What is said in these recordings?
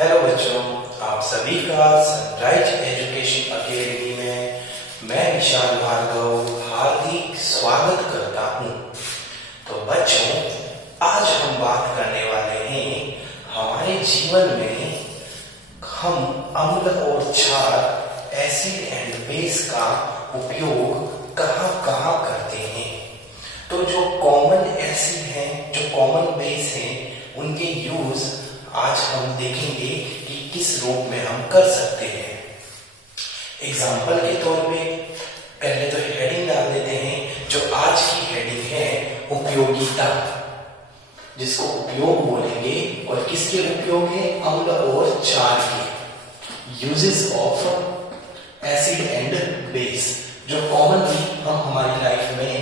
Hello बच्चों, आप सभी का सनराइज एजुकेशन अकेडमी में मैं विशाल भार्गव हार्दिक स्वागत करता हूँ। तो बच्चों, आज हम बात करने वाले हैं हमारे जीवन में हम अम्ल और क्षार एसिड एंड बेस का उपयोग कहाँ कहाँ करते हैं। तो जो कॉमन एसिड हैं, जो कॉमन बेस हैं, उनके यूज आज हम देखेंगे कि किस रूप में हम कर सकते हैं। एग्जाम्पल के तौर पे पहले तो हेडिंग डाल देते हैं। जो आज की हेडिंग है उपयोगिता, जिसको उपयोग बोलेंगे, और किसके उपयोग है? अम्ल और क्षार के। Uses of acid and base, जो कॉमनली हम हमारी लाइफ में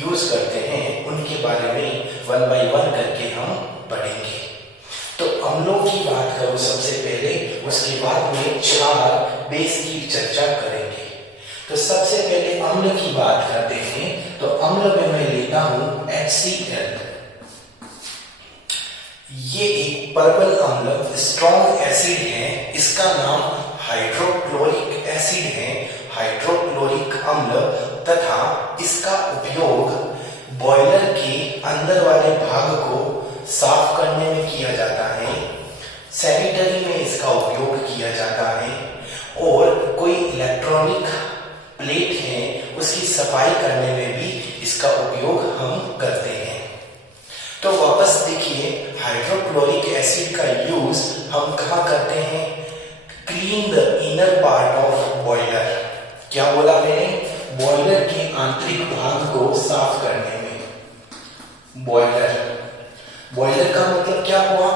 यूज करते हैं, उनके बारे में वन बाय वन करके हम पढ़ेंगे। तो अम्लों की बात करूं सबसे पहले, उसके बाद में क्षार बेस की चर्चा करेंगे। तो सबसे पहले अम्ल की बात करते हैं। तो अम्ल में मैं लेता हूं HCl। ये एक प्रबल अम्ल स्ट्रॉन्ग एसिड है। इसका नाम हाइड्रोक्लोरिक एसिड है, हाइड्रोक्लोरिक अम्ल। तथा इसका उपयोग बॉयलर के अंदर वाले भाग को साफ करने में किया जाता है, सैनिटरी में इसका उपयोग किया जाता है, और कोई इलेक्ट्रॉनिक प्लेट है उसकी सफाई करने में भी इसका उपयोग हम करते हैं। तो वापस देखिए, हाइड्रोक्लोरिक एसिड का यूज हम कहाँ करते हैं? Clean the inner part of boiler. क्या बोला मैंने? बॉयलर के आंतरिक भाग को साफ करने में। बॉयलर का मतलब क्या हुआ?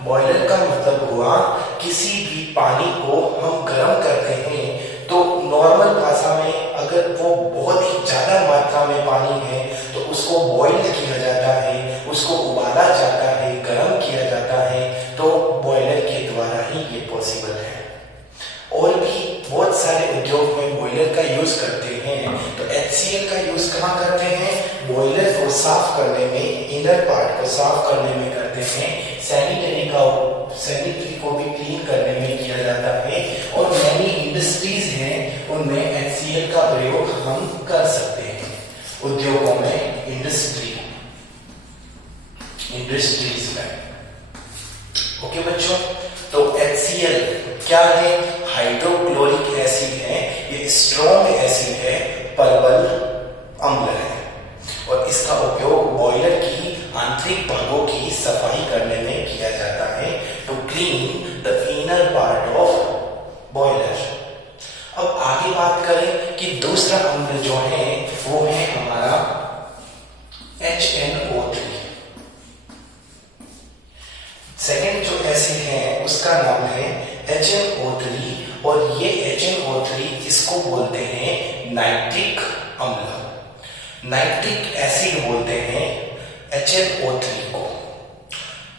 बॉयलर का मतलब हुआ किसी भी पानी को हम गर्म करते हैं, तो नॉर्मल भाषा में अगर वो बहुत ही ज्यादा मात्रा में पानी है तो उसको बॉयल किया जाता है, उसको उबाला जाता है, गर्म किया जाता है। तो बॉयलर के द्वारा ही ये पॉसिबल है। और भी बहुत सारे उद्योग में बॉयलर का यूज करते हैं। तो HCl का यूज कहाँ करते हैं? बॉयलर को साफ करने में, इनर पार्ट को साफ करने में करते हैं। सैनिटरी को भी क्लीन करने में किया जाता है। और मैनी इंडस्ट्रीज हैं, उनमें HCl का प्रयोग हम कर सकते हैं। उद्योगों में, इंडस्ट्रीज में। ओके बच्चों, तो HCl क्या है? हाइड्रोक्लोरिक एसिड है। ये स्ट्रॉन्ग एसिड है, प्रबल अम्ल है, और इसका उपयोग बॉयलर की आंतरिक भागों की सफाई करने में किया जाता है, to clean the inner part of boiler. अब आगे बात करें कि दूसरा अम्ल जो है वो है हमारा HNO3। सेकेंड जो एसिड है उसका नाम है HNO3, और ये HNO3 इसको बोलते हैं नाइट्रिक अम्ल। नाइट्रिक एसिड बोलते हैं HNO3 को।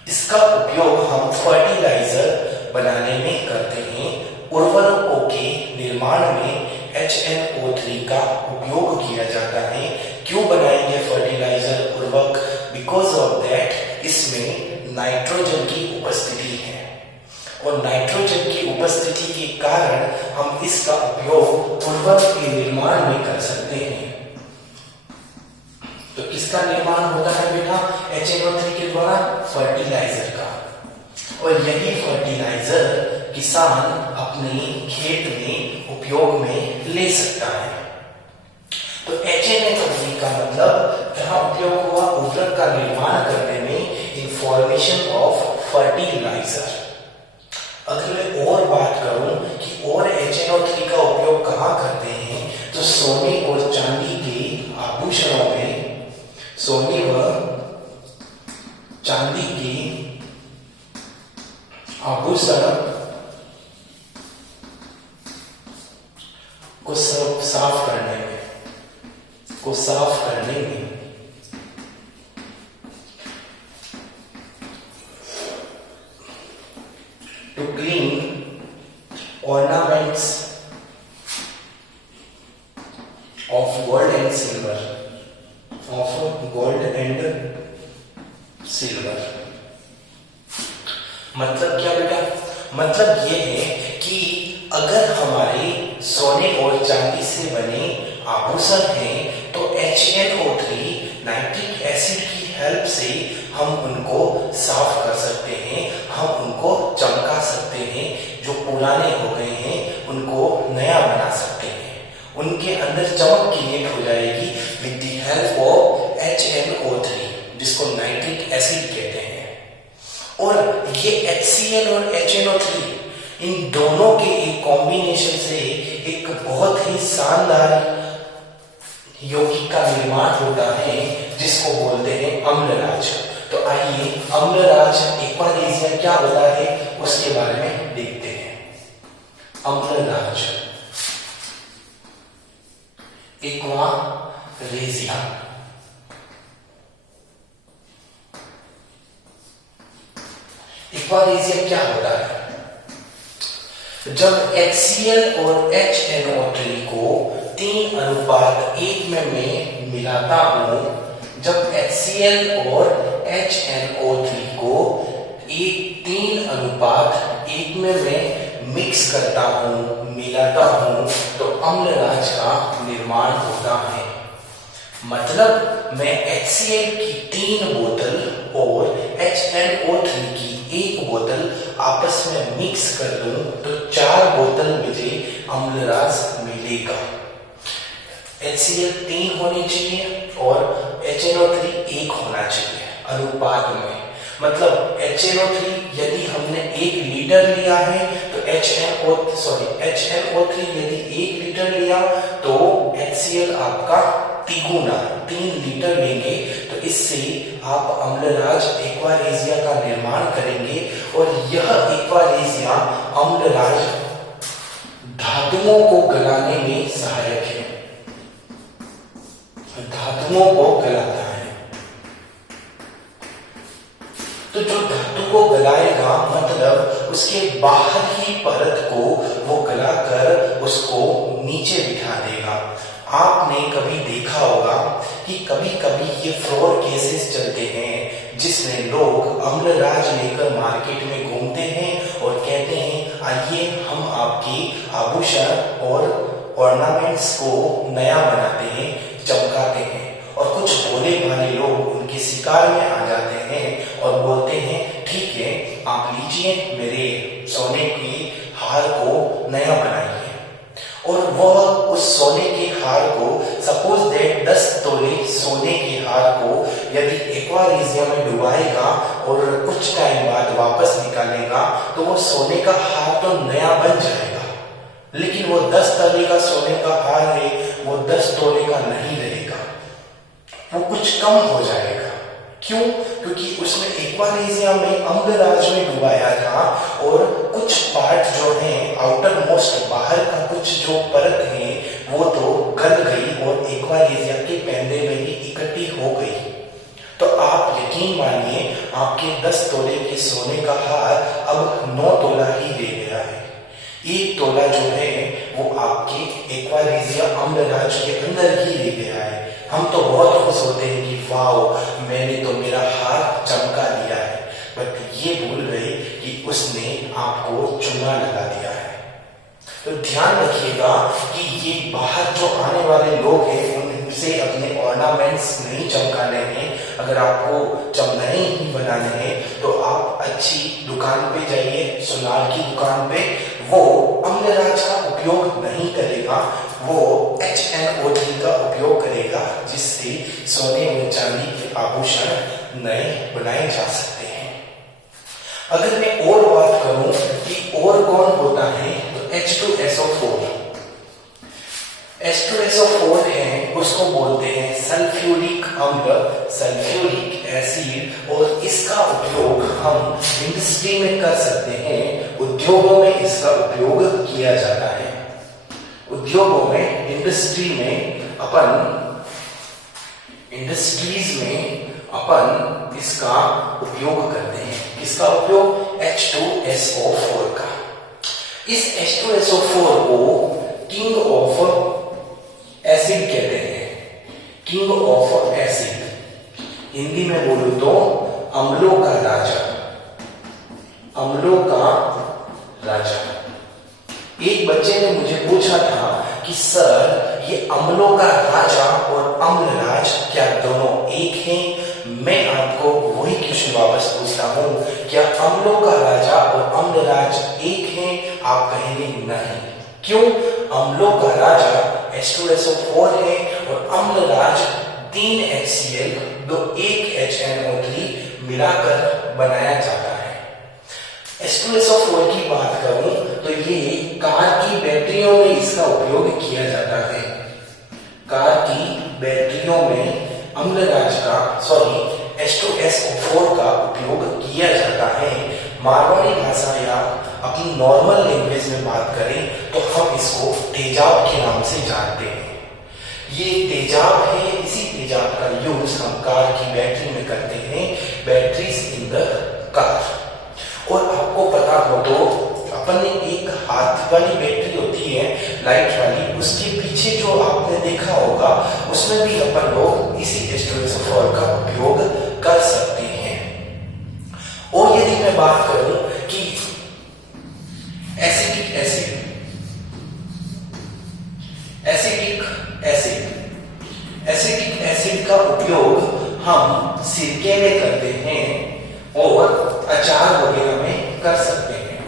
इसका उपयोग हम फर्टिलाइजर बनाने में करते हैं। उर्वरकों के निर्माण में HNO3 का उपयोग किया जाता है। क्यों बनाएंगे फर्टिलाइजर, उर्वरक? बिकॉज ऑफ दैट इसमें नाइट्रोजन की उपस्थिति है, और नाइट्रोजन की उपस्थिति के कारण हम इसका उपयोग उर्वरक के निर्माण में कर सकते हैं। तो किसका निर्माण होता है बेटा? HNO3 के द्वारा, फर्टिलाइजर का। और यही फर्टिलाइजर किसान अपने खेत में उपयोग में ले सकता है। तो HNO3 का मतलब जहां उपयोग हुआ उर्वरक का निर्माण करने में, फॉर्मेशन ऑफ फर्टिलाइजर। अगर मैं और बात करूं कि और HNO3 का उपयोग कहां करते हैं, तो सोने और चांदी के आभूषणों में, सोने व चांदी के आभूषण को साफ करने में, to clean ornaments of gold and silver, मतलब क्या बेटा? मतलब ये है कि अगर हमारे सोने और चांदी से बने आभूषण हैं तो HNO3 नाइट्रिक एसिड की हेल्प से हम उनको साफ कर सकते हैं, हम उनको चमका सकते हैं, जो पुराने हो गए हैं उनको नया बना सकते हैं, उनके अंदर चमक क्रिएट हो जाएगी with the help of HNO3 जिसको नाइट्रिक एसिड कहते हैं। और ये HCl और HNO3 इन दोनों के एक कॉम्बिनेशन से एक बहुत ही शानदार यौगिक का निर्माण होता है जिसको बोलते हैं अम्लराज। तो आइए अम्लराज एक्वारेजिया क्या होता है उसके बारे में देखते हैं। अम्लराज एक्वारेजिया एक्वारेजिया क्या होता है? जब HCl और HNO3 को 3:1 में मैं मिलाता हूं, जब HCl और HNO3 को 3:1 में मैं मिक्स करता हूं, मिलाता हूं, तो अम्लराज का निर्माण होता है। मतलब मैं HCl की 3 बोतल और HNO3 की 1 बोतल आपस में मिक्स कर दूं तो 4 बोतल मुझे अम्लराज मिलेगा। HCl 3 होनी चाहिए और HNO3 1 होना चाहिए अनुपात में। मतलब HNO3 यदि हमने 1 लीटर लिया है तो HNO3 यदि 1 लीटर लिया तो HCl आपका 3 लीटर लेंगे, तो इससे आप अम्लराज एक्वारेजिया का निर्माण करेंगे। और यह एक्वारेजिया अम्लराज धातुओं को गलाने में सहायक है, धातुओं को गलाता है। तो जो धातु को गलाएगा मतलब उसके बाहर की परत को वो गलाकर उसको नीचे बिठा देगा। आपने कभी देखा होगा कि कभी कभी ये फ्रॉड केसेस चलते हैं जिसमें लोग अम्लराज लेकर मार्केट में घूमते हैं और कहते हैं आइए हम आपके आभूषण और ऑर्नामेंट्स को नया बनाते हैं, चमकाते हैं। और कुछ भोले भाले लोग उनके शिकार में आ जाते हैं और बोलते हैं ठीक है आप लीजिए मेरे सोने के हार को नया बनाइए। और वह उस सोने के हार को सपोज दैट 10 तोले सोने के हार को यदि एक्वारेजिया में डुबाएगा और कुछ टाइम बाद वापस निकालेगा तो वो सोने का हार तो नया बन जाएगा, लेकिन वो 10 तोले का सोने का हार है वो 10 तोले का नहीं रहेगा, वो कुछ कम हो जाएगा। क्यों? क्योंकि उसने एक्वारेजिया में अम्लराज में डुबाया था और कुछ पार्ट जो है आउटर मोस्ट बाहर का कुछ जो परत है वो तो गल गई और एक्वारेजिया के पैंदे में ही इकट्ठी हो गई। तो आप यकीन मानिए आपके 10 तोले के सोने का हार अब 9 तोला ही रह गया है। 1 तोला जो है वो आपके एक्वारेजिया अम्लराज के अंदर ही रह गया है। हम तो बहुत खुश होते हैं कि वाओ मैंने तो मेरा हार चमका लिया है, बट ये भूल गए कि उसने आपको चूना लगा दिया है। तो ध्यान रखिएगा कि ये बाहर जो आने वाले लोग हैं उनसे अपने ऑर्नामेंट्स नहीं चमकाने हैं। अगर आपको नए ही बनाने हैं तो आप अच्छी दुकान पे जाइए, सुनार की दुकान पे, वो अम्लराज का उपयोग नहीं करेगा, वो HNO3 का उपयोग करेगा जिससे सोने और चांदी के आभूषण नए बनाए जा सकते हैं। अगर मैं और बात करूं कि और कौन होता है तो H2SO4 H2SO4 है, उसको बोलते हैं सल्फ्यूरिक अम्ल, सल्फ्यूरिक एसिड। और इसका उपयोग हम इंडस्ट्री में कर सकते हैं, उद्योगों में इसका उपयोग किया जाता है। उद्योगों में इंडस्ट्रीज में अपन इसका उपयोग करते हैं। किसका उपयोग? H2SO4 का। इस H2SO4 को किंग ऑफ एसिड कहते हैं, किंग ऑफ एसिड। हिंदी में बोलूं तो अम्लों का राजा, अम्लों का राजा। एक बच्चे ने मुझे पूछा था कि सर ये अम्लों का राजा और अम्लराज क्या दोनों एक हैं? मैं आपको वही क्वेश्चन वापस पूछता हूँ, क्या अम्लों का राजा और अम्लराज एक हैं? आप कहेंगे नहीं। क्यों? अम्लों का राजा H2SO4 है और अम्लराज 3 HCl दो 1 HNO3 मिलाकर बनाया जाता है। H2SO4 की बात करूं तो ये कार की बैटरियों में इसका उपयोग किया जाता है। कार की बैटरियों में अम्लराज का H2SO4 का उपयोग किया जाता है। मारवाड़ी भाषा या अपनी नॉर्मल लैंग्वेज में बात करें तो हम इसको तेजाब के नाम से जानते हैं। ये तेजाब है, इसी तेजाब का यूज हम कार की बैटरी में करते हैं, बैटरीज इन द कार। और आपको पता हो तो अपन ने एक हाथ वाली बैटरी होती है लाइट वाली, उसके पीछे जो आपने देखा होगा उसमें भी अपन लोग इसी H2SO4 का उपयोग कर सकते हैं। और यदि मैं बात करूं कि एसिटिक एसिड एसिटिक एसिड का उपयोग हम सिरके में करते हैं और अचार वगैरह में कर सकते हैं।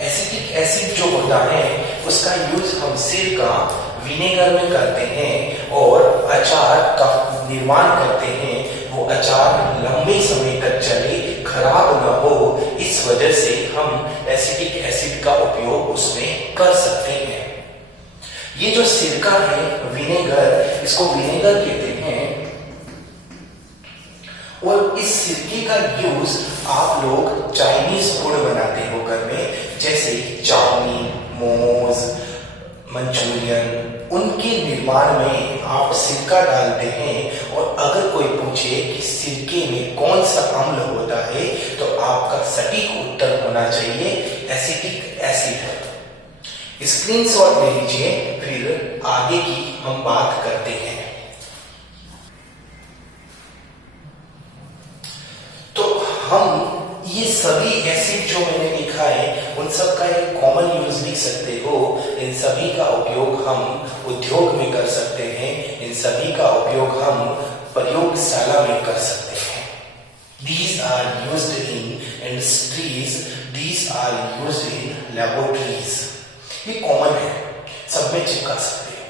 एसिटिक एसिड जो होता है उसका यूज हम सिरका विनेगर में करते हैं और अचार का निर्माण करते हैं। वो अचार लंबे समय तक चले, खराब न हो, इस वजह से हम एसिटिक एसिड का उपयोग उसमें कर सकते हैं। ये जो सिरका है विनेगर, इसको विनेगर कहते हैं और इस सिरके का यूज आप लोग चाइनीज फूड बनाते हो घर में, जैसे चाउमीन, मोमोज, मंचूरियन, उनके निर्माण में आप सिरका डालते हैं। और अगर कोई पूछे कि सिरके में कौन सा अम्ल होता है तो आपका सटीक उत्तर होना चाहिए एसिटिक एसिड। स्क्रीनशॉट ले लीजिए, फिर आगे की हम बात करते हैं। तो हम ये सभी एसिड जो मैंने लिखा है उन सब का एक कॉमन यूज लिख सकते हो। इन सभी का उपयोग हम उद्योग में कर सकते हैं, इन सभी का उपयोग हम प्रयोगशाला में कर सकते हैं। These are used in industries, these are used in laboratories। ये कॉमन है, सब में चिपका सकते हो।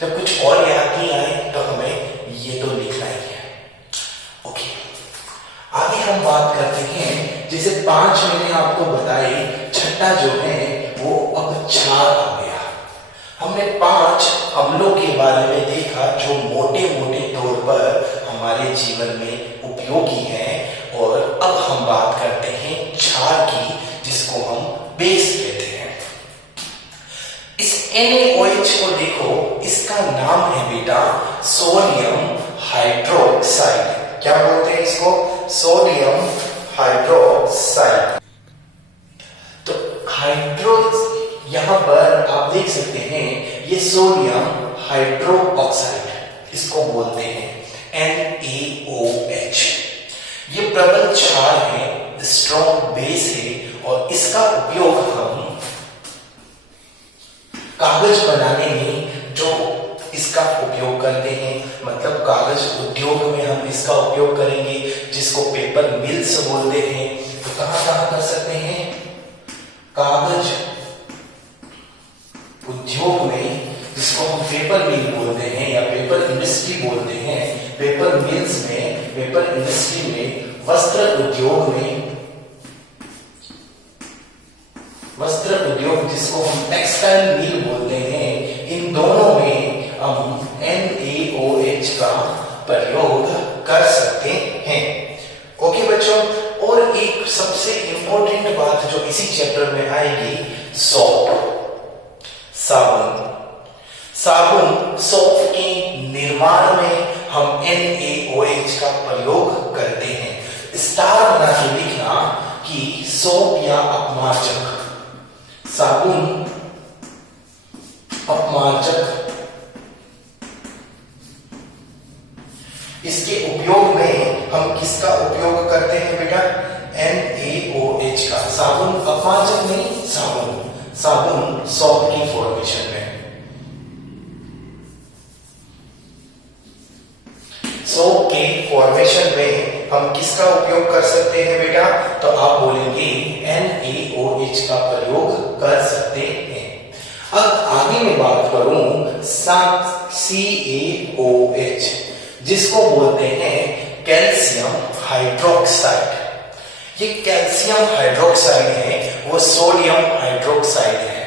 जब कुछ और याद नहीं आए तो हमें ये तो लिखना ही है। ओके, आगे हम बात करते हैं। जैसे 5 मैंने आपको बताई, छठा जो है वो अब क्षार आ गया। हमने 5 अम्लों के बारे में देखा जो मोटे मोटे तौर पर हमारे जीवन में उपयोगी हैं। और अब हम बात करते हैं क्षार की, जिसको हम बेस कहते हैं। इस NaOH को देखो, इसका नाम है बेटा सोडियम हाइड्रोक्साइड। क्या बोलते हैं इसको? Sodium hydroxide. तो हाइड्रो यहां पर आप देख सकते हैं, ये सोडियम हाइड्रोक्साइड इसको बोलते हैं NaOH। ये प्रबल क्षार है, स्ट्रॉन्ग बेस है और इसका उपयोग हम कागज बनाने में जो इसका उपयोग करते हैं, मतलब कागज उद्योग में हम इसका उपयोग करेंगे, जिसको पेपर मिल्स बोलते हैं। तो कहां कहां कर सकते हैं? कागज उद्योग में, जिसको हम पेपर मिल बोलते हैं या पेपर इंडस्ट्री बोलते हैं। पेपर मिल्स में, पेपर इंडस्ट्री में, वस्त्र उद्योग में, वस्त्र उद्योग जिसको हम टेक्सटाइल मिल बोलते हैं, इन दोनों में हम NaOH का प्रयोग कर सकते हैं। ओके बच्चों, और एक सबसे इंपॉर्टेंट बात जो इसी चैप्टर में आएगी, सोप, साबुन। साबुन, सोप के निर्माण में हम NaOH का प्रयोग करते हैं। स्टार बना के लिखना कि सोप या अपमार्जक, साबुन अपमार्जक। इसके उपयोग में हम किसका उपयोग करते हैं बेटा? NaOH NaOH का, साबुन अपमार्जक नहीं, साबुन सॉल्ट की फॉर्मेशन में। सोप के फॉर्मेशन में हम किसका उपयोग कर सकते हैं बेटा? तो आप बोलेंगे NaOH का प्रयोग कर सकते हैं। अब आगे मैं बात करूं CaOH, जिसको बोलते हैं कैल्शियम हाइड्रोक्साइड। ये कैल्शियम हाइड्रोक्साइड है, वो सोडियम हाइड्रोक्साइड है।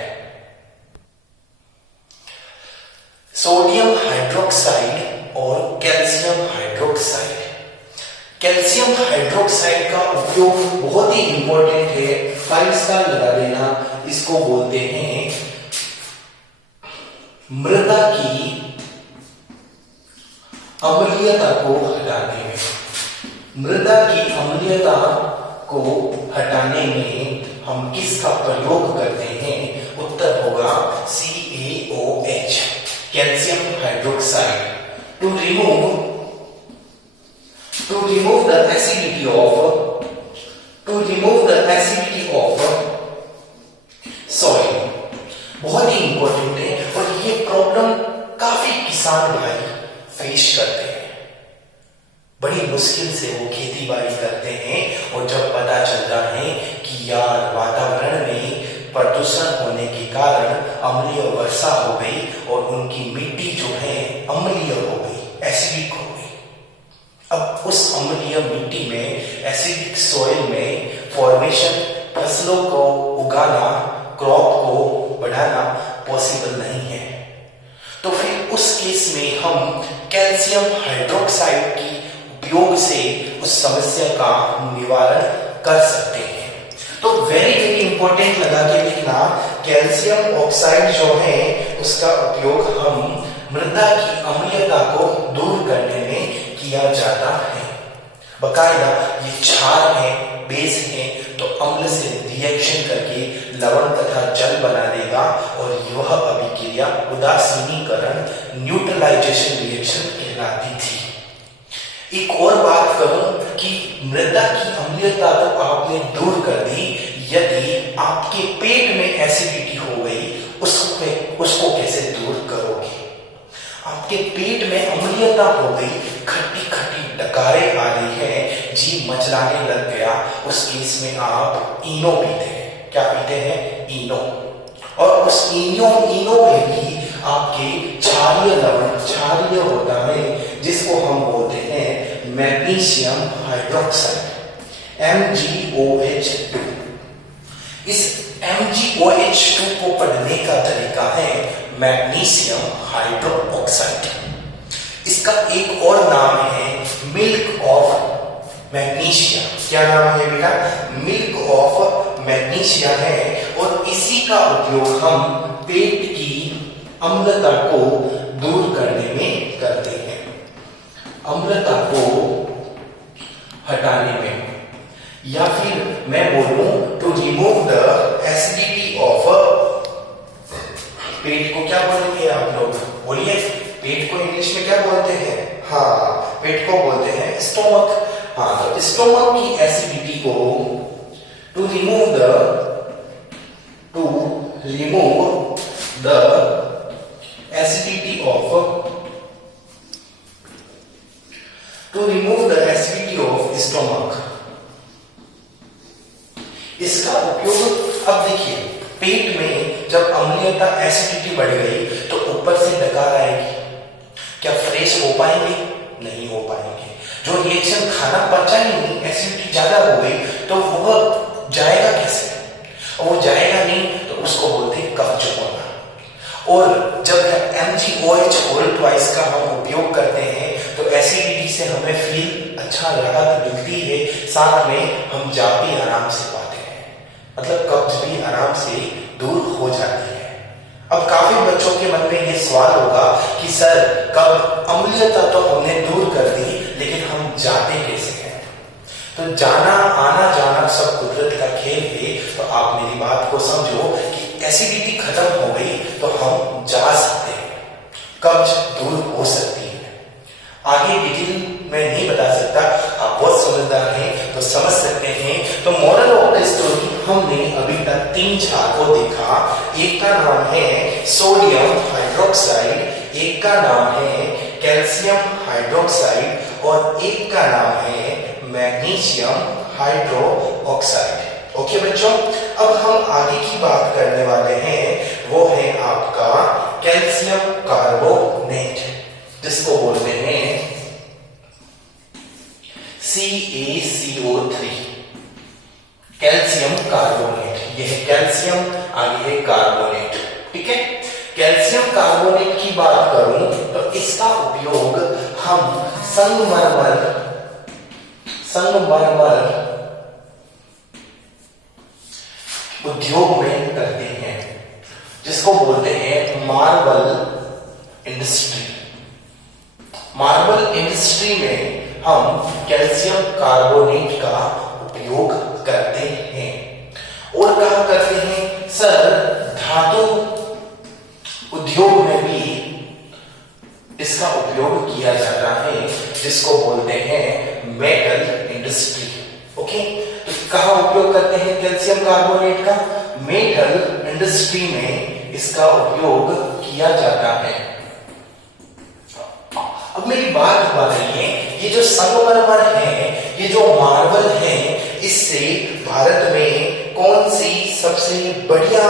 सोडियम हाइड्रोक्साइड और कैल्शियम हाइड्रोक्साइड। कैल्शियम हाइड्रोक्साइड का उपयोग बहुत ही इंपॉर्टेंट है, 5 स्टार लगा देना। इसको बोलते हैं मृदा की अम्लीयता को हटाने में। मृदा की अम्लीयता को हटाने में हम किसका प्रयोग करते हैं? उत्तर होगा CaOH, calcium hydroxide. to remove the acidity of soil। बहुत ही इंपॉर्टेंट है और ये प्रॉब्लम काफी किसान भाई फेस करते हैं। बड़ी मुश्किल से वो खेती बाड़ी करते हैं और जब पता चलता है कि यार वातावरण में प्रदूषण होने के कारण अम्लीय वर्षा हो गई और उनकी मिट्टी जो है अम्लीय हो गई, एसिडिक हो गई। अब उस अम्लीय मिट्टी में, एसिडिक सॉइल में फॉर्मेशन, फसलों को उगाना, क्रॉप को बढ़ाना पॉसिबल नहीं है। तो फिर उस केस में हम कैल्शियम हाइड्रोक्साइड की उपयोग से उस समस्या का निवारण कर सकते हैं। तो वेरी वेरी इंपॉर्टेंट लगा के लिखना, कैल्शियम ऑक्साइड जो है उसका उपयोग हम मृदा की अम्लीयता को दूर करने में किया जाता है। बकायदा ये क्षार है, बेस है, तो अम्ल से रिएक्शन करके लवण तथा जल बना देगा और यह अभिक्रिया उदासीनीकरण, न्यूट्रलाइजेशन रिएक्शन कहलाती थी। एक और बात करूं कि मृदा की अम्लीयता तो आपने दूर कर दी, यदि आपके पेट में एसिडिटी हो गई उसको कैसे दूर करोगे? आपके पेट में अम्लीयता हो गई, खट्टी खट्टी डकारें आ रही है, जी मचलाने लग गया, उस केस में आप इनो पीते हैं। क्या पीते हैं? इनो। और उस इनो में भी आपके क्षारीय लवण, क्षारीय होता है जिसको हम बोलते हैं मैग्नीशियम हाइड्रोक्साइड, MgOH2। इस MgOH2 को पढ़ने का तरीका है मैग्नीशियम हाइड्रोक्साइड। इसका एक और नाम है मिल्क ऑफ मैग्नीशिया। क्या नाम है बेटा? मिल्क ऑफ मैग्नीशिया है। और इसी का उपयोग हम पेट की अम्लता को दूर करने में करते हैं, अम्लता को हटाने में। या फिर मैं बोलूं to remove the acidity of, पेट को क्या बोलेंगे आप लोग? बोलिए, पेट को इंग्लिश में क्या बोलते हैं? हाँ, पेट को बोलते हैं स्टोमक। हाँ, तो स्टोमक की एसिडिटी को to remove the acidity of stomach। इसका उपयोग, अब देखिए, पेट में जब अम्लीयता, एसिडिटी बढ़ गई तो ऊपर से डकार आएगी। क्या फ्रेश हो पाएंगे? नहीं हो पाएंगे। जो रिएक्शन खाना पचा ही नहीं, एसिडिटी ज्यादा हो गई, तो वो जाएगा कैसे? और वो जाएगा नहीं तो उसको बोलते हैं कब्ज होना। और जब MgOH होल ट्वाइस का हम उपयोग करते हैं तो एसिडिटी से हमें फील अच्छा राहत मिलती है, साथ में हम जा भी आराम से पाते हैं, मतलब कब्ज भी आराम से दूर हो जाती है। अब काफी बच्चों के मन में ये सवाल होगा कि सर, कब अम्लीयता तो हमने दूर कर दी, लेकिन हम जाते कैसे हैं? तो जाना, आना जाना सब कुदरत का खेल है। तो आप मेरी बात को समझो कि एसिडिटी खत्म हो गई तो हम जा सकते हैं, कब्ज दूर हो सकती है। आगे डिटेल में नहीं बता सकता, आप बहुत समझदार हैं तो समझ सकते हैं। तो मोरल ऑफ द हमने अभी तक 3 क्षार को देखा। एक का नाम है सोडियम हाइड्रोक्साइड, एक का नाम है कैल्शियम हाइड्रोक्साइड और एक का नाम है मैग्नीशियम हाइड्रोक्साइड। ओके बच्चों, अब हम आगे की बात करने वाले हैं, वो है आपका कैल्शियम कार्बोनेट, जिसको बोलते हैं CaCO3, कैल्शियम कार्बोनेट। यह है कैल्शियम, आगे है कार्बोनेट। ठीक है, कैल्शियम कार्बोनेट की बात करूं तो इसका उपयोग हम संगमरमर उद्योग में करते हैं, जिसको बोलते हैं मार्बल इंडस्ट्री। मार्बल इंडस्ट्री में हम कैल्शियम कार्बोनेट का उपयोग करते हैं। और कहा करते हैं सर, धातु उद्योग में भी इसका उपयोग किया जाता है, जिसको बोलते हैं मेटल इंडस्ट्री। ओके, तो कहां उपयोग करते हैं कैल्शियम कार्बोनेट का? मेटल इंडस्ट्री में इसका उपयोग किया जाता है। अब मेरी बात बताइए, ये जो संगमरमर है, ये जो मार्बल है, इससे भारत में कौन सी सबसे बढ़िया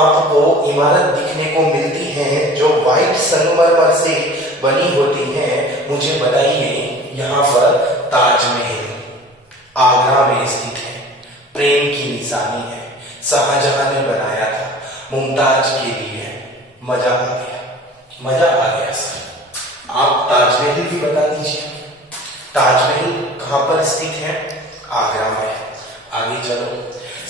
आपको इमारत दिखने को मिलती है जो व्हाइट संगमरमर से बनी होती है? मुझे बताइए। यहाँ पर ताजमहल आगरा में स्थित है, प्रेम की निशानी है, शाहजहां ने बनाया था मुमताज के लिए। मजा आ गया, मजा आ गया सर। आप ताजमहल भी बता दीजिए, ताजमहल कहां पर स्थित है? आगरा में। आगे चलो,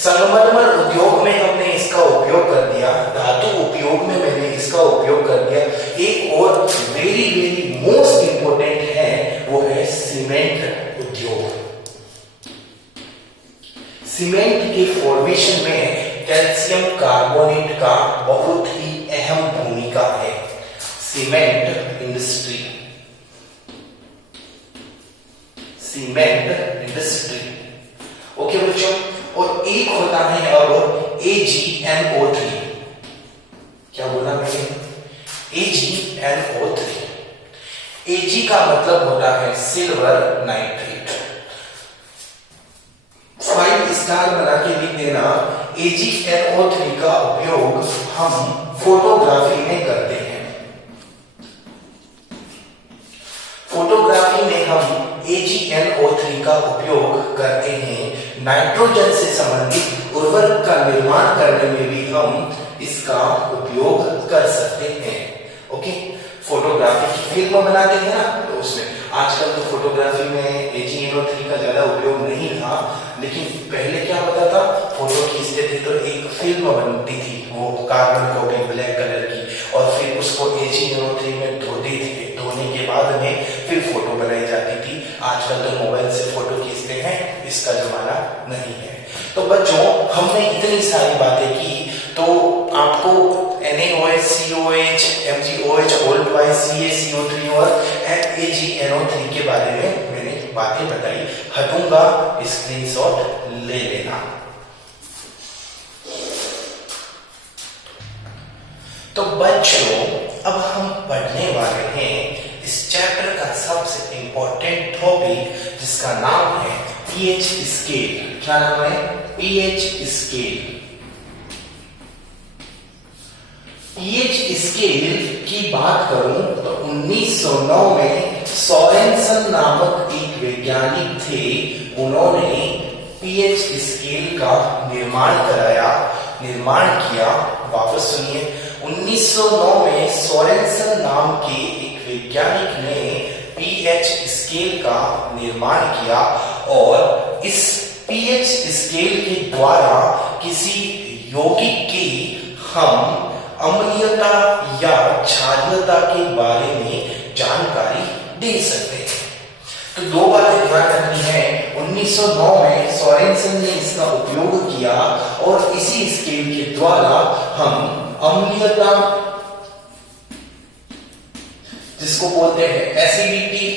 संगमरमर उद्योग में हमने इसका उपयोग कर दिया, धातु उपयोग में मैंने इसका उपयोग कर दिया। एक और वेरी वेरी मोस्ट इंपोर्टेंट है, वो है सीमेंट उद्योग। सीमेंट के फॉर्मेशन में कैल्शियम कार्बोनेट का बहुत ही अहम भूमिका है। Cement industry, cement industry. Okay बच्चों, और एक होता है अब AgNO3। क्या बोला मैंने? AgNO3। Ag का मतलब होता है सिल्वर नाइट्रेट। 5 स्टार बना के लिख देना। AgNO3 का उपयोग हम फोटोग्राफी में करते हैं। फोटोग्राफी में हम AgNO3 का उपयोग करते हैं। नाइट्रोजन से संबंधित उर्वरक का निर्माण करने में भी हम इसका उपयोग कर सकते हैं। ओके, फोटोग्राफी की फिल्म बनाते हैं ना, तो उसमें आजकल तो फोटोग्राफी में AgNO3 का ज्यादा उपयोग नहीं था, लेकिन पहले क्या होता था, फोटो खींचते थे तो एक फिल्म बनती थी, वो कार्बन कॉपी ब्लैक कलर की, और फिर उसको AgNO3 में धोते थे। धोने के बाद में फिर फोटो बनाई जाती थी। आजकल तो मोबाइल से फोटो खींचते हैं, इसका जमाना नहीं है। तो बच्चों, हमने इतनी सारी बातें की, तो आपको NaOH, COH, MgOH, CaCO3 और AgNO3 के बारे में मैंने बातें बताई। हटूंगा, स्क्रीनशॉट ले लेना। तो बच्चों, अब हम पढ़ने वाले हैं इस चैप्टर का सबसे इंपॉर्टेंट टॉपिक, जिसका नाम है pH स्केल। क्या नाम है? pH scale. pH स्केल की बात करूं तो 1909 में सोरेनसन नामक एक वैज्ञानिक थे, उन्होंने pH स्केल का निर्माण किया। वापस सुनिए, 1909 में सोरेनसन नाम के एक वैज्ञानिक ने pH स्केल का निर्माण किया, और इस pH स्केल के द्वारा किसी यौगिक की हम अम्लीयता या क्षारीयता के बारे में जानकारी दे सकते हैं। तो दो बातें ध्यान रखनी है। 1909 में सोरेनसन ने इसका उपयोग किया, और इसी स्केल के द्वारा हम अम्लीयता, जिसको बोलते हैं एसिडिटी,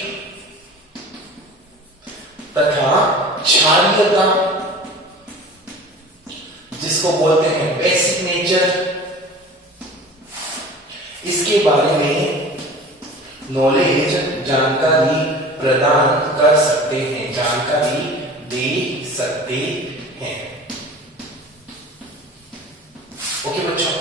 तथा क्षारीयता जिसको बोलते हैं बेसिक नेचर, इसके बारे में नॉलेज जानकारी प्रदान कर सकते हैं, जानकारी दे सकते हैं। ओके बच्चों,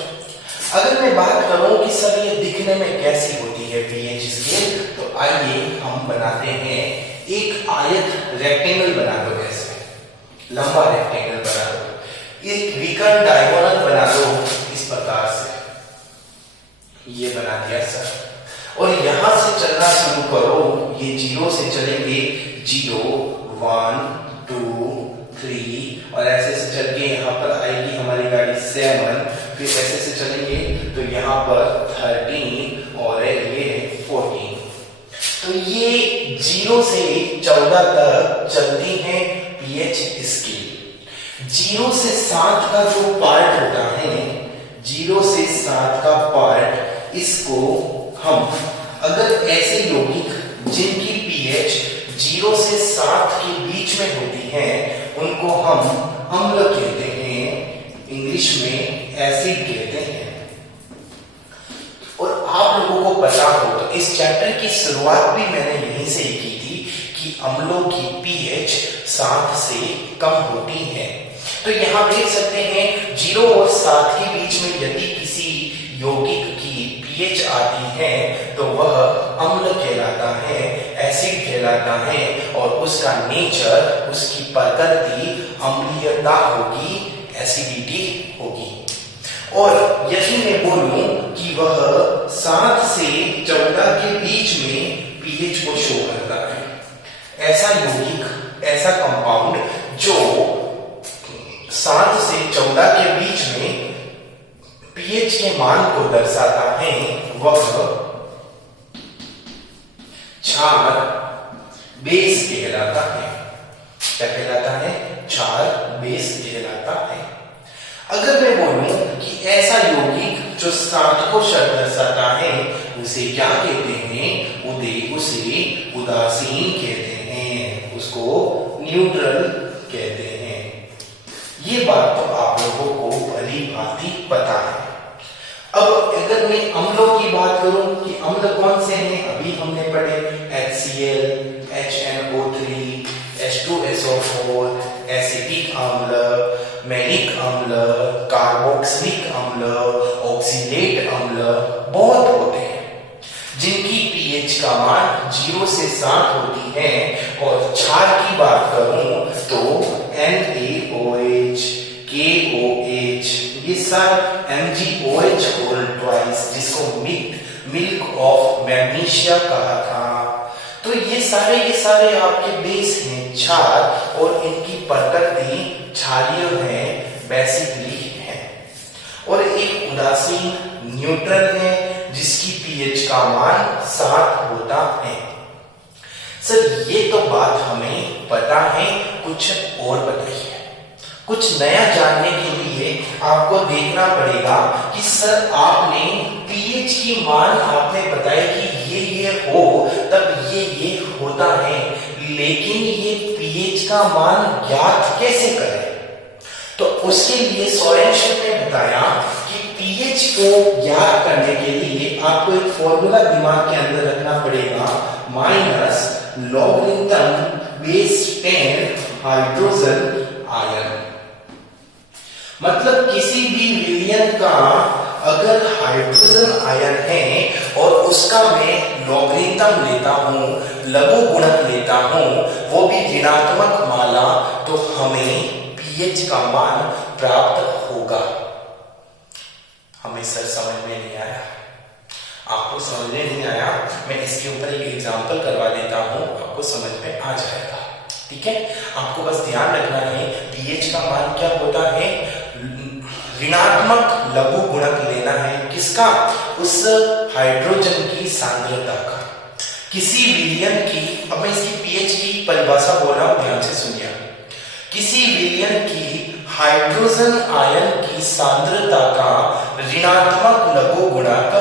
अगर मैं बात करूं कि सर ये दिखने में कैसी होती है पीएच स्केल, तो आइए हम बनाते हैं एक आयत रेक्टेंगल बना दो, ऐसे लंबा रेक्टेंगल बना दो, एक विकर्ण डायगोनल बना दो इस प्रकार से, ये बना दिया सर, और यहां से चलना शुरू करो, ये 0 से चलेंगे, 0 1 2 3 और ऐसे से चल के यहाँ पर आएगी हमारी गाड़ी 7, फिर ऐसे से चलेंगे तो यहाँ पर 13 और ये 14। तो ये 0 से 14 तक चलती है पीएच स्केल। 0 से 7 का जो पार्ट होता है, 0 से 7 का पार्ट, इसको हम अगर ऐसे यौगिक जिनकी पीएच 0 से 7 के बीच में होती है, उनको हम अम्ल कहते हैं, इंग्लिश में एसिड कहते हैं। और आप लोगों को पता हो तो इस चैप्टर की शुरुआत भी मैंने यहीं से ही की थी कि अम्लों की पीएच 7 से कम होती है। तो यहां देख सकते हैं 0 और 7 के बीच में यदि किसी यौगिक की पीएच आती है तो वह अम्ल कहलाता है, एसिड कहलाता है, और उसका नेचर, उसकी प्रकृति अम्लीयता होगी, एसिडिटी होगी। और यदि मैं बोलूं कि वह 7 से 14 के बीच में पीएच को शो करता है, ऐसा यौगिक, ऐसा कंपाउंड जो 7 से 14 के बीच में पीएच के मान को दर्शाता है, वह क्षार बेस कहलाता है। क्या कहलाता है? क्षार बेस कहलाता है। अगर मैं बोलूं कि ऐसा यौगिक जो 7 को दर्शाता है, उसे क्या कहते हैं? उसे उदासीन कहते हैं, उसको न्यूट्रल कहते हैं। ये बात तो आप लोगों को भली भांति पता है। अब अगर मैं अम्लों की बात करूं कि अम्ल कौन से हैं, अभी हमने पढ़े HCl, HNO3, H2SO4, एसिटिक अम्ल, मैलिक अम्ल, कार्बोक्सिलिक अम्ल, ऑक्सीलेट अम्ल, बहुत होते हैं जिनकी पीएच का मान 0 से 7 होती है। और क्षार की बात करूं तो NaOH, KOH, ये सब MgOH होल ट्वाइस, जिसको मिल्क ऑफ मैग्नीशिया कहा था। तो ये सारे आपके बेस हैं क्षार, और इनकी प्रकृति क्षारीय है, बेसिकली है। और एक उदासीन न्यूट्रल है जिसकी पीएच का मान 7 होता है। सर ये तो बात हमें पता है, कुछ और बताइए। कुछ नया जानने के लिए आपको देखना पड़ेगा कि सर आपने पीएच की मान आपने बताया कि ये हो तब ये होता है, लेकिन ये पीएच का मान ज्ञात कैसे करें? तो उसके लिए सोरेनसन ने बताया कि पीएच को ज्ञात करने के लिए आपको एक फॉर्मूला दिमाग के अंदर रखना पड़ेगा, minus logarithm base 10 hydrogen ion. मतलब किसी भी विलयन का अगर हाइड्रोजन आयन है और उसका मैं लॉगरिथम लेता हूं, लघु गुणक लेता हूं, वो भी ऋणात्मक माला, तो हमें पीएच का मान प्राप्त होगा। हमें सर समझ में नहीं आया, आपको समझ में नहीं आया, मैं इसके ऊपर एक एग्जांपल करवा देता हूं, आपको समझ में आ जाएगा। ठीक है, आपको बस ध्यान रखना है पीएच का मान क्या होता है, ऋणात्मक लघु गुणक लेना है। किसका? उस हाइड्रोजन की सांद्रता का, किसी विलयन की। अब मैं इसकी पीएच की परिभाषा बोल रहा हूं, ध्यान से सुनिए। किसी विलयन की हाइड्रोजन आयन की सांद्रता का ऋणात्मक लघु गुणक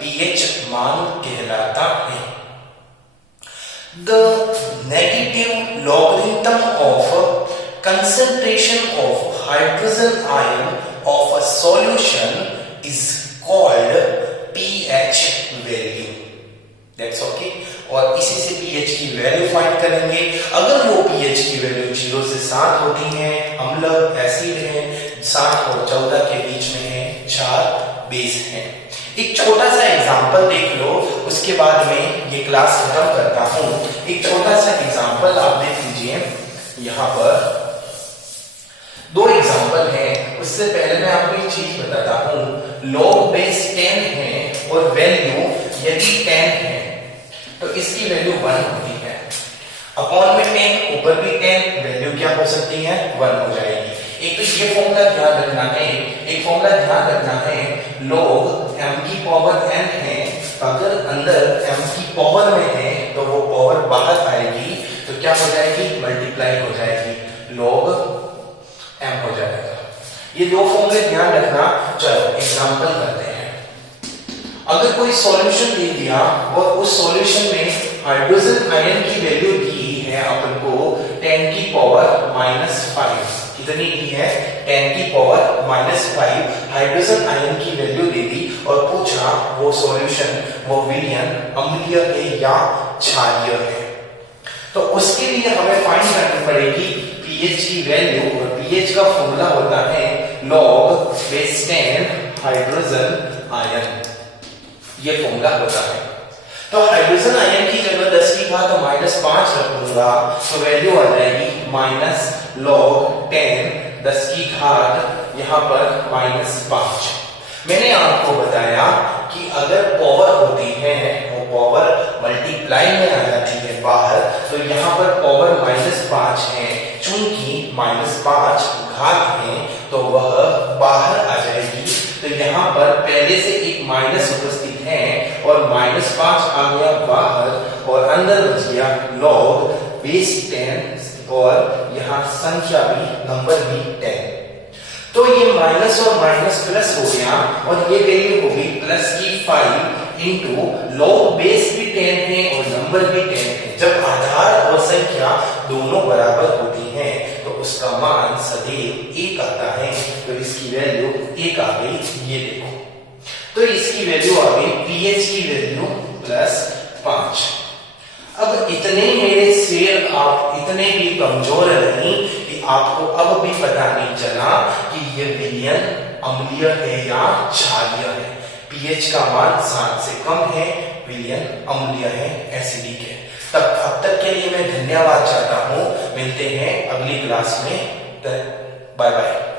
पीएच मान कहलाता है। The negative logarithm of concentration of hydrogen ion of a solution is called pH value. That's okay. और इसी से pH की वैल्यू फाइंड करेंगे। अगर वो pH की वैल्यू 0 से 7 होती है, अम्ल एसिड है, 7 और 14 के बीच में है, 4 बेस है। एक छोटा सा एग्जांपल देख लो, उसके बाद में ये क्लास खत्म करता हूं। एक छोटा सा एग्जांपल आप देख लीजिए। यहाँ पर 2 एग्जांपल हैं। उससे पहले मैं आपको एक चीज बताता हूं। लॉग बेस 10 है और वैल्यू यदि 10 है तो इसकी वैल्यू 1 होती है। अपॉन में 10, ऊपर भी 10, वैल्यू क्या हो सकती है? 1 हो जाएगी। एक तो ये फॉर्मूला ध्यान रखना है, एक फॉर्मूला ध्यान रखना है, log m की पावर n है, अगर अंदर m की पावर में है तो वो पावर बाहर आएगी तो क्या हो जाएगी? मल्टीप्लाई हो जाएगी, log m हो जाएगा। ये 2 फॉर्मूले ध्यान रखना। चलो एग्जांपल करते हैं। अगर कोई सॉल्यूशन दे दिया और उस सॉल्यूशन में हाइड्रोजन आयन की वैल्यू दी है अपन को 10 की पावर -5, कितनी दी है? 10 की पावर -5 हाइड्रोजन आयन की वैल्यू दे दी और पूछा वो सॉल्यूशन, वो विलयन अम्लीय है या क्षारीय है। तो उसके लिए हमें फाइंड करनी पड़ेगी pH की वैल्यू, और pH का फॉर्मूला होता है log बेस 10 हाइड्रोजन आयन। ये फॉर्मूला होता है। तो हाइड्रोजन आयन की जगह 10 की घात -5 रखूंगा तो वैल्यू आ जाएगी -log 10 10 की घात यहाँ पर -5। मैंने आपको बताया कि अगर पावर होती है वो पावर मल्टीप्लाई में आ जाती है बाहर, तो यहाँ पर पावर -5 है। चूंकि -5 घात है तो वह बाहर आ जाएगी। तो यहाँ पर पहले से एक माइनस उपस्थित है और -5 आ गया बाहर और अंदर बच गया log बेस 10 और यहाँ संख्या भी, नंबर भी 10। तो ये माइनस और माइनस प्लस हो गया और ये वैल्यू होगी प्लस की 5 इंटू log बेस भी 10 है और नंबर भी 10 है। जब आधार और संख्या दोनों बराबर होती हैं तो उसका मान सदैव 1 आता है। तो इसकी वैल्यू 1 आ गई, ये देखो। तो इसकी वैल्यू आ गई pH की वैल्यू +5। अब इतने मेरे शेर आप इतने भी कमजोर नहीं कि आपको अब भी पता नहीं चला कि ये विलयन अम्लीय है या क्षारीय है। pH का मान 7 से कम है, विलयन अम्लीय है, एसिडिक है। अब तक के लिए मैं धन्यवाद चाहता हूं। मिलते हैं अगली क्लास में। Bye bye.